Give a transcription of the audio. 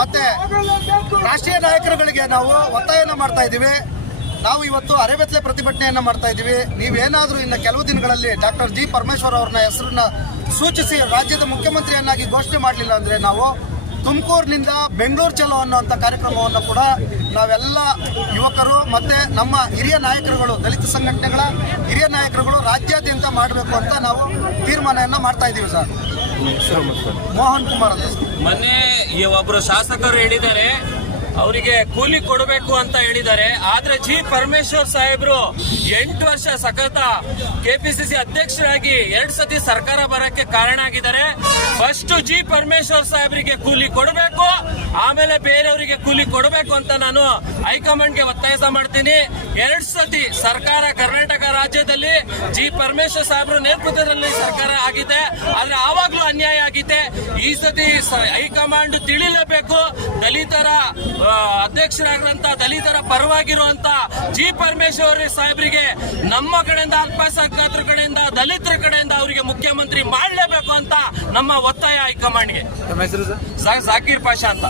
ಮತ್ತೆ ರಾಷ್ಟ್ರೀಯ ನಾಯಕರುಗಳಿಗೆ ನಾವು ಒತ್ತಾಯನ ಮಾಡ್ತಾ ಇದ್ದೀವಿ. ನಾವು ಇವತ್ತು ಅರೆಬೆತ್ತಲೆ ಪ್ರತಿಭಟನೆಯನ್ನ ಮಾಡ್ತಾ ಇದ್ದೀವಿ. ನೀವೇನಾದರೂ ಇನ್ನು ಕೆಲವು ದಿನಗಳಲ್ಲಿ ಡಾಕ್ಟರ್ ಜಿ ಪರಮೇಶ್ವರ್ ಅವ್ರನ್ನ ಹೆಸರನ್ನ ಸೂಚಿಸಿ ರಾಜ್ಯದ ಮುಖ್ಯಮಂತ್ರಿಯನ್ನಾಗಿ ಘೋಷಣೆ ಮಾಡಲಿಲ್ಲ ಅಂದರೆ ನಾವು ತುಮಕೂರಿನಿಂದ ಬೆಂಗಳೂರು ಚಲೋ ಅನ್ನುವಂಥ ಕಾರ್ಯಕ್ರಮವನ್ನು ಕೂಡ ನಾವೆಲ್ಲ ಯುವಕರು ಮತ್ತು ನಮ್ಮ ಹಿರಿಯ ನಾಯಕರುಗಳು, ದಲಿತ ಸಂಘಟನೆಗಳ ಹಿರಿಯ ನಾಯಕರುಗಳು ರಾಜ್ಯಾದ್ಯಂತ ಮಾಡಬೇಕು ಅಂತ ನಾವು ತೀರ್ಮಾನವನ್ನು ಮಾಡ್ತಾ ಇದ್ದೀವಿ ಸರ್. ಮೋಹನ್ ಕುಮಾರ್ ಅಂತ. ಮೊನ್ನೆ ಒಬ್ಬರು ಶಾಸಕರು ಹೇಳಿದ್ದಾರೆ ಅವರಿಗೆ ಕೂಲಿ ಕೊಡಬೇಕು ಅಂತ ಹೇಳಿದ್ದಾರೆ. ಆದ್ರೆ ಜಿ ಪರಮೇಶ್ವರ್ ಸಾಹೇಬ್ರು 8 ವರ್ಷ ಸತತ ಕೆಪಿಸಿಸಿ ಅಧ್ಯಕ್ಷರಾಗಿ 2 ಸತಿ ಸರ್ಕಾರ ಬರಕ್ಕೆ ಕಾರಣ ಆಗಿದ್ದಾರೆ. ಫಸ್ಟ್ ಜಿ ಪರಮೇಶ್ವರ್ ಸಾಹೇಬ್ರಿಗೆ ಕೂಲಿ ಕೊಡಬೇಕು, ಆಮೇಲೆ ಬೇರೆಯವರಿಗೆ ಕೂಲಿ ಕೊಡಬೇಕು ಅಂತ ನಾನು ಹೈಕಮಾಂಡ್ಗೆ ಒತ್ತಾಯ ಮಾಡ್ತೀನಿ. 2 ಸತಿ ಸರ್ಕಾರ ಕರ್ನಾಟಕ ರಾಜ್ಯದಲ್ಲಿ ಜಿ ಪರಮೇಶ್ವರ್ ಸಾಹೇಬ್ರ ನೇತೃತ್ವದಲ್ಲಿ ಸರ್ಕಾರ ಆಗಿದೆ, ಆದ್ರೆ ಆವಾಗ್ಲೂ ಅನ್ಯಾಯ ಆಗಿದೆ. ಈ ಸತಿ ಹೈಕಮಾಂಡ್ ತಿಳಿಲೇಬೇಕು. ದಲಿತರ ಅಧ್ಯಕ್ಷರಾಗಿರುವಂತ ದಲಿತರ ಪರವಾಗಿರುವಂತ ಜಿ ಪರಮೇಶ್ವರ್ ಸಾಹೇಬ್ರಿಗೆ ನಮ್ಮ ಕಡೆಯಿಂದ, ಅಲ್ಪಸಂಖ್ಯಾತರ ಕಡೆಯಿಂದ, ದಲಿತರ ಕಡೆಯಿಂದ ಅವರಿಗೆ ಮುಖ್ಯಮಂತ್ರಿ ಮಾಡಲೇಬೇಕು ಅಂತ ನಮ್ಮ ಒತ್ತಾಯ ಹೈಕಮಾಂಡ್ಗೆ. ಜಾಕೀರ್ ಪಾಷಾ ಅಂತ.